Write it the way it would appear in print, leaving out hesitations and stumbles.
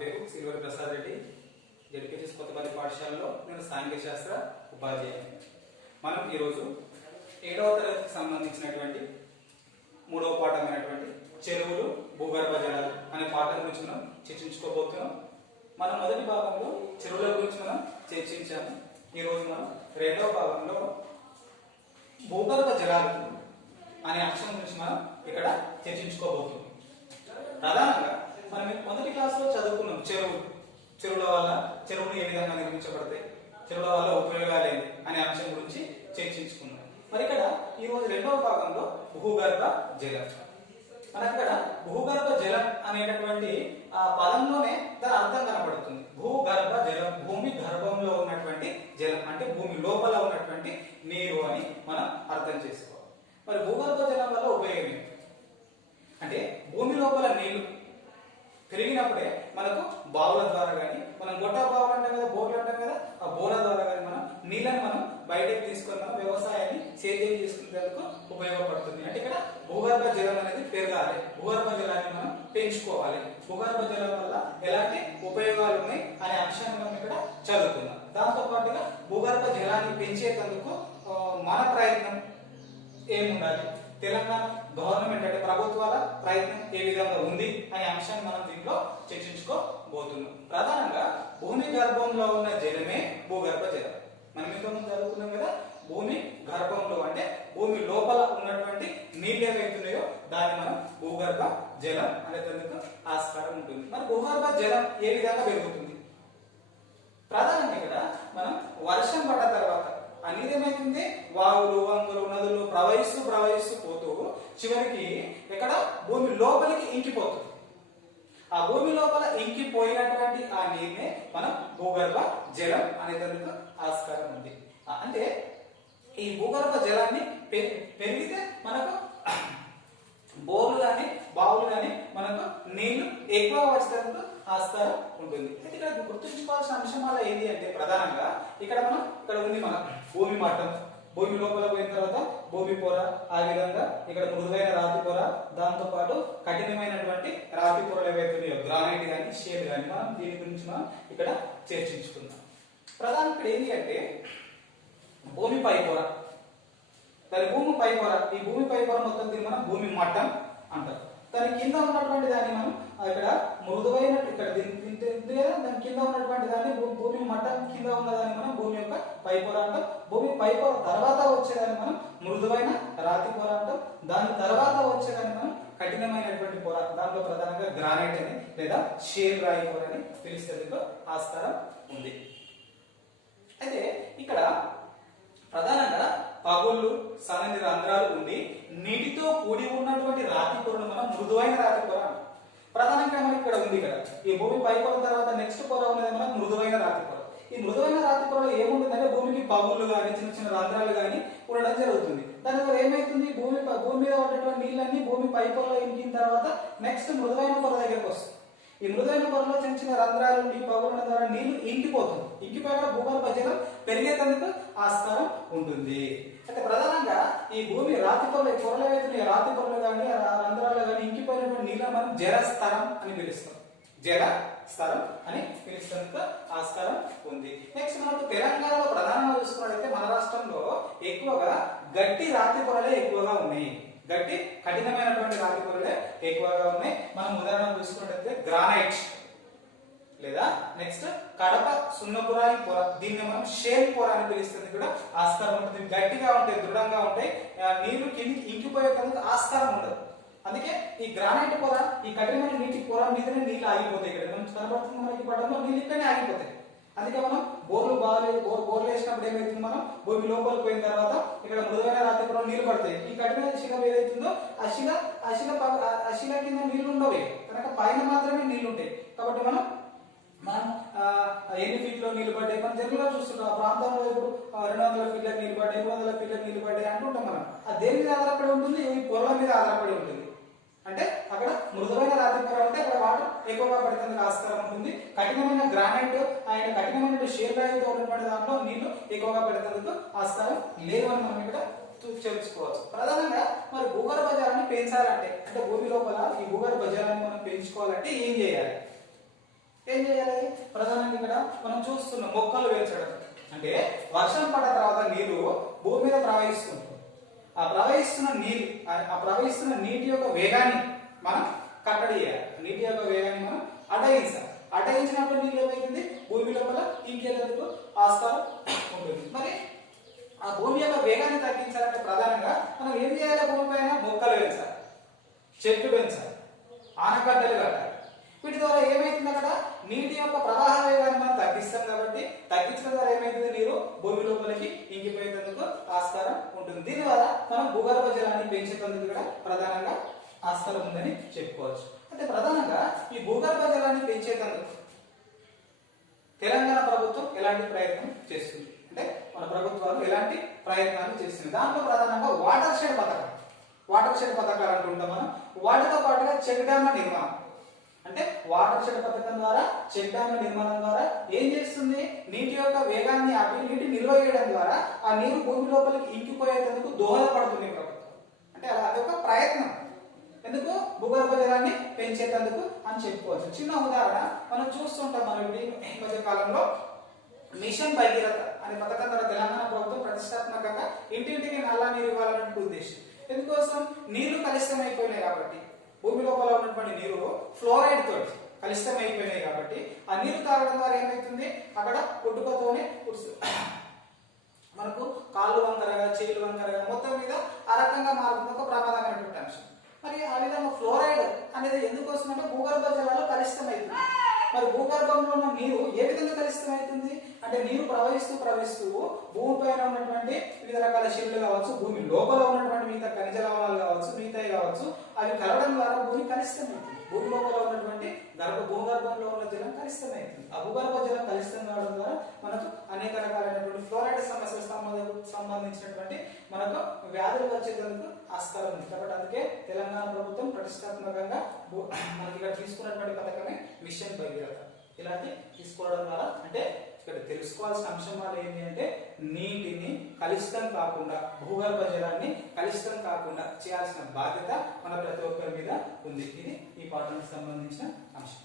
పేరు silver Prasad Reddy. ZPTC Kothapalli పాఠశాలలో నేను సాంఘిక శాస్త్ర ఉపాధ్యాయుని. మనం ఈరోజు 7వ తరగతికి సంబంధించినటువంటి 3వ పాఠమైనటువంటి చెరువులు భూగర్భ జలాలు అనే పాఠం గురించి మనం చర్చించుకోబోతున్నాం. మన మొదటి భాగంలో చెరువుల గురించి మనం చర్చించాము. ఈరోజు మనం 2వ భాగంలో భూగర్భ జలాలు అనే అంశం గురించి మనం ఇక్కడ చర్చించుకోబోతున్నాం. ప్రధానంగా మనం మొదటి క్లాసులో చదువుకున్నాం చెరువులు ఏ విధంగా నిర్మించబడతాయి, చెరువుల వల్ల ఉపయోగాలు ఏంటి అనే అంశం గురించి చర్చించుకున్నాం. మరి ఇక్కడ ఈ రోజు 2వ భాగంలో భూగర్భ జలం. మనకి ఇక్కడ భూగర్భ జలం అనేటటువంటి ఆ పదంలోనే దాని అర్థం కనబడుతుంది. భూగర్భ జలం, భూమి గర్భంలో ఉన్నటువంటి జలం అంటే భూమి లోపల ఉన్నటువంటి నీరు అని మనం అర్థం చేసుకోవాలి. మరి భూగర్భ జలం వల్ల ఉపయోగం ఏంటి అంటే భూమి లోపల నీళ్లు పెరిగినప్పుడే మనకు బావుల ద్వారా కానీ, మనం గొట్ట బావులు అంటాం కదా, బోర్లు అంటాం కదా, ఆ బోర్ల ద్వారా కానీ మనం నీళ్ళని మనం బయటకు తీసుకొని మనం వ్యవసాయాన్ని సేద్యం చేసుకునేందుకు ఉపయోగపడుతుంది. అంటే ఇక్కడ భూగర్భ జలం అనేది పెరగాలి, భూగర్భ జలాన్ని మనం పెంచుకోవాలి, భూగర్భ జలం వల్ల ఎలాంటి ఉపయోగాలు ఉన్నాయి అనే అంశాన్ని మనం ఇక్కడ చదువుకుందాం. దాంతో పాటుగా భూగర్భ జలాన్ని పెంచేందుకు మన ప్రయత్నం ఏముండాలి, తెలంగాణ గవర్నమెంట్ అంటే ప్రభుత్వాల ప్రయత్నం ఏ విధంగా ఉంది అనే అంశాన్ని మనం దీంట్లో చర్చించుకోబోతున్నాం. ప్రధానంగా భూమి గర్భంలో ఉన్న జలమే భూగర్భ జలం. మనం ఇంతకుముందు చదువుకున్నాం కదా, భూమి గర్భంలో అంటే భూమి లోపల ఉన్నటువంటి నీళ్ళు ఏవైతున్నాయో దాన్ని మనం భూగర్భ జలం అనేందుకు ఆస్కారం ఉంటుంది. మరి భూగర్భ జలం ఏ విధంగా పెరుగుతుంది? ప్రధానంగా ఇక్కడ మనం వర్షం పడ్డ తర్వాత ఆ నీరు ఏమైతుంది, వాగులు వంకలు నదులు ప్రవహిస్తూ పోతూ చివరికి ఇక్కడ భూమి లోపలికి ఇంకిపోతుంది. ఆ భూమి లోపల ఇంకిపోయినటువంటి ఆ నీరునే మనం భూగర్భ జలం అనేందుకు ఆస్కారం ఉంది. అంటే ఈ భూగర్భ జలాన్ని పెరిగితే మనకు బోర్లు కానీ బావులు కానీ మనకు నీళ్లు ఎక్కువ వచ్చేందుకు ఆస్కారం ఉంటుంది. అయితే ఇక్కడ గుర్తుంచుకోవాల్సిన అంశం వల్ల ఏంటి అంటే ప్రధానంగా ఇక్కడ ఉంది మన భూమి మట్టం, భూమి లోపల పోయిన తర్వాత భూమి పొర, ఆ విధంగా ఇక్కడ మృదువైన రాతి పొర, దాంతో పాటు కఠినమైనటువంటి రాతి పొరలు ఏవైతే ఉన్నాయో గ్రానైట్ కానీ షేల్ కానీ మనం దీని గురించి మనం ఇక్కడ చర్చించుకుందాం. ప్రధానంగా ఇక్కడ ఏంటి అంటే భూమి పై పొర, దాని భూమి పై పొర, ఈ భూమి పై పొర మొత్తం దీన్ని మనం భూమి మట్టం అంటారు. దాని కింద ఉన్నటువంటి దాన్ని మనం ఇక్కడ మృదువైన ఇక్కడ దాని కింద ఉన్నటువంటి దాన్ని భూమి మట్టం కింద ఉన్నదాన్ని మనం భూమి యొక్క పై పొర అంటాం. భూమి పై పొర తర్వాత వచ్చేదాన్ని మనం మృదువైన రాతి పొర అంటాం. దాని తర్వాత వచ్చేదాన్ని మనం కఠినమైనటువంటి పొర, దాంట్లో ప్రధానంగా గ్రానైట్ అని లేదా షేల్ రాయి పొర అని పిలిచేందుకు ఆస్కారం ఉంది. అయితే ఇక్కడ ప్రధానంగా పగుళ్ళు సన్నని రంధ్రాలు ఉండి నీటితో కూడి ఉన్నటువంటి రాతి పొరను మనం మృదువైన రాతి పొర అంటాం. ప్రధానంగా మనకి ఇక్కడ ఉంది కదా, ఈ భూమి పై పొర తర్వాత నెక్స్ట్ పొర ఉన్నది మనం మృదువైన రాతి పొర. ఈ మృదువైన రాతి పొరలో ఏముంటుందంటే భూమికి పగుళ్ళు కానీ చిన్న రంధ్రాలు కానీ ఉండడం జరుగుతుంది. దాని వల్ల ఏమైతుంది, భూమి మీద ఉన్నటువంటి నీళ్ళన్నీ భూమి పై పొరలో ఇంకిన తర్వాత నెక్స్ట్ మృదువైన పొర దగ్గరకు వస్తుంది. ఈ మృదువైన పొరలో చిన్న రంధ్రాలు ఉండి పగుల ద్వారా నీళ్లు ఇంకిపోతుంది. ఇంకిపోయాక భూగర్భ జలం పెరిగేందుకు ఆస్కారం ఉంటుంది. అంటే ప్రధానంగా ఈ భూమి రాతి పొరలు పొరలు ఏవైతున్నాయి, రాతి పొరలు కానీ రంధ్రాలు కానీ ఇంకిపోయినటువంటి నీళ్ళ మనం జలస్థరం అని పిలుస్తాం. జలస్థరం అని పిలుస్తేందుకు ఆస్కారం ఉంది. నెక్స్ట్ మనకు తెలంగాణలో ప్రధానంగా చూసుకున్నట్లయితే మన రాష్ట్రంలో ఎక్కువగా గట్టి రాతి పొరలే ఎక్కువగా ఉన్నాయి. గట్టి కఠినమైనటువంటి రాతి పొరలే ఎక్కువగా ఉన్నాయి. మనం ఉదాహరణ చూసుకున్నట్లయితే గ్రానైట్ లేదా నెక్స్ట్ కడప సున్నపురాయి పొర, దీన్ని మనం షేల్ పొర అని పిలుస్తుంది. కూడా ఆస్కారం ఉంటుంది. గట్టిగా ఉంటాయి, దృఢంగా ఉంటాయి, నీళ్లు కిందికి ఇంకిపోయేందుకు ఆస్కారం ఉండదు. అందుకే ఈ గ్రానైట్ పొర, ఈ కఠినమైన నీటి పొర మీదనే నీళ్ళు ఆగిపోతాయి. ఇక్కడ మనం కనబడుతుంది మనకి పడంలో నీళ్ళు ఇక్కడనే ఆగిపోతాయి. అందుకే మనం బోర్లు బోర్లు వేసినప్పుడు ఏమైతుంది, మనం భూమి లోపలికి పోయిన తర్వాత ఇక్కడ మృదువైన రాతి పొర నీళ్లు పడతాయి. ఈ కఠినమైన శిల ఏదైతుందో ఆ శిల కింద నీళ్లు ఉండవు, కనుక పైన మాత్రమే నీళ్లు ఉంటాయి. కాబట్టి మనం ఎన్ని ఫీట్లో నీళ్లు పడ్డాయి మనం జరుగులో చూస్తుంటాం. ఆ ప్రాంతంలో ఇప్పుడు 200 ఫీట్లకు నీళ్లు పడ్డాయి, 300 ఫీట్లకు నీళ్లు పడ్డాయి అంటుంటాం. మనం ఆ దేని మీద ఆధారపడి ఉంటుంది, ఈ పొరల మీద ఆధారపడి ఉంటుంది. అంటే అక్కడ మృదువైన రాతి పొర ఉంటే అక్కడ వాటర్ ఎక్కువగా పడేందుకు ఆస్కారం ఉంటుంది. కఠినమైన గ్రానైట్ అండ్ కఠినమైన షేల్ రాయితో ఉన్నటువంటి దాంట్లో నీళ్లు ఎక్కువగా పడేందుకు ఆస్కారం లేదు అని మనం ఇక్కడ తెలుసుకోవచ్చు. ప్రధానంగా మరి భూగర్భ జలాన్ని పెంచాలంటే, అంటే భూమి లోపల ఈ భూగర్భ జలాన్ని మనం పెంచుకోవాలంటే ఏం చేయాలి? ఏం చేయాలి? ప్రధానంగా ఇక్కడ మనం చూస్తున్నాం మొక్కలు పెంచడం అంటే వర్షం పడ్డ తర్వాత నీరు భూమి మీద ప్రవహిస్తుంది. ఆ ప్రవహిస్తున్న నీటి యొక్క వేగాన్ని మనం కట్టడి చేయాలి. నీటి యొక్క వేగాన్ని మనం అడ్డగించాలి. అడ్డగించినప్పుడు నీళ్ళు ఏమైతుంది? భూమి లోపల ఇంకేందుకు ఆస్కారం ఉంటుంది. మరి ఆ భూమి యొక్క వేగాన్ని తగ్గించాలంటే ప్రధానంగా మనం ఏం చేయాలి? భూమి పైన మొక్కలు పెంచాలి, చెట్లు పెంచాలి, ఆనకట్టలు కట్టాలి. వీటి ద్వారా ఏమైతుంది? అక్కడ నీటి యొక్క ప్రవాహ వేగాన్ని మనం తగ్గిస్తాం కాబట్టి తగ్గించడం ద్వారా ఏమైతుంది? నీరు భూమి లోపలికి ఇంకిపోయేందుకు ఆస్కారం ఉంటుంది. దీని ద్వారా మనం భూగర్భ జలాన్ని పెంచేందుకు కూడా ప్రధానంగా ఆస్కారం ఉందని చెప్పుకోవచ్చు. అంటే ప్రధానంగా ఈ భూగర్భ జలాన్ని పెంచేందుకు తెలంగాణ ప్రభుత్వం ఎలాంటి ప్రయత్నం చేస్తుంది అంటే మన ప్రభుత్వాలు ఎలాంటి ప్రయత్నాలు చేస్తుంది? దాంట్లో ప్రధానంగా వాటర్ షెడ్ పథకాలు అంటుంటాం మనం. వాటితో పాటుగా చెక్ డ్యామ్ల నిర్మాణం అంటే వాటర్ షెడ్ పథకం ద్వారా చెక్ డ్యామ్ల నిర్మాణం ద్వారా ఏం చేస్తుంది? నీటి యొక్క వేగాన్ని ఆపి నీటి నిల్వ చేయడం ద్వారా ఆ నీరు భూమి లోపలికి ఇంకిపోయేందుకు దోహదపడుతుంది ప్రభుత్వం. అంటే అదొక ప్రయత్నం. ఎందుకు? భూగర్భ జలాన్ని పెంచేందుకు అని చెప్పుకోవచ్చు. చిన్న ఉదాహరణ మనం చూస్తుంటాం. మనం ఈ మధ్య కాలంలో మిషన్ భగీరథ అనే పథకం ద్వారా తెలంగాణ ప్రభుత్వం ప్రతిష్టాత్మకంగా ఇంటింటికి నల్లా నీరు ఇవ్వాలనే ఉద్దేశం. ఎందుకోసం? నీళ్లు కలుషితమైపోయినాయి కాబట్టి భూమి లోపల ఉన్నటువంటి నీరు ఫ్లోరైడ్ తోటి కలుషితమైపోయినాయి కాబట్టి ఆ నీరు తాగడం ద్వారా ఏమైతుంది? అక్కడ పుట్టుకతోనే మనకు కాళ్ళు వంకరగా, చేతులు వంకరగా మొత్తం మీద ఆ రకంగా మారుతుంది. ఒక ప్రమాదమైనటువంటి అంశం. మరి ఆ విధంగా ఫ్లోరైడ్ అనేది ఎందుకు వస్తుందంటే భూగర్భ జలాలు కలుషితమవుతుంది. మరి భూగర్భంలో ఉన్న నీరు ఏ విధంగా కలుషితమవుతుంది అంటే నీరు ప్రవహిస్తూ భూమి పైన ఉన్నటువంటి వివిధ రకాల శిలలు కావచ్చు, భూమి లోపల ఉన్నటువంటి మిగతా ఖనిజ లవణాలు కావచ్చు, మిగతాయి కావచ్చు, అవి కలవడం ద్వారా భూమి కలుషితమవుతుంది. భూమి లోపల ఉన్నటువంటి భూగర్భంలో ఉన్న జలం కలుషితమవుతుంది. ఆ భూగర్భ జలం కలుషితం కావడం ద్వారా మనకు అనేక రకాలైనటువంటి ఫ్లోరైడ్ సమస్యలకు సంబంధించినటువంటి మనకు వ్యాధులు వచ్చేందుకు ఆస్కారం ఉంది. కాబట్టి అందుకే తెలంగాణ ప్రభుత్వం ప్రతిష్టాత్మకంగా మనకి ఇక్కడ తీసుకున్నటువంటి పథకమే మిషన్ భగీరథ. ఇలాంటి తీసుకోవడం ద్వారా అంటే ఇక్కడ తెలుసుకోవాల్సిన అంశం వల్ల ఏంటి అంటే నీటిని కలుషితం కాకుండా, భూగర్భ జలాన్ని కలుషితం కాకుండా చేయాల్సిన బాధ్యత మన ప్రతి ఒక్కరి మీద ఉంది. ఇది ఈ పాఠానికి సంబంధించిన అంశం.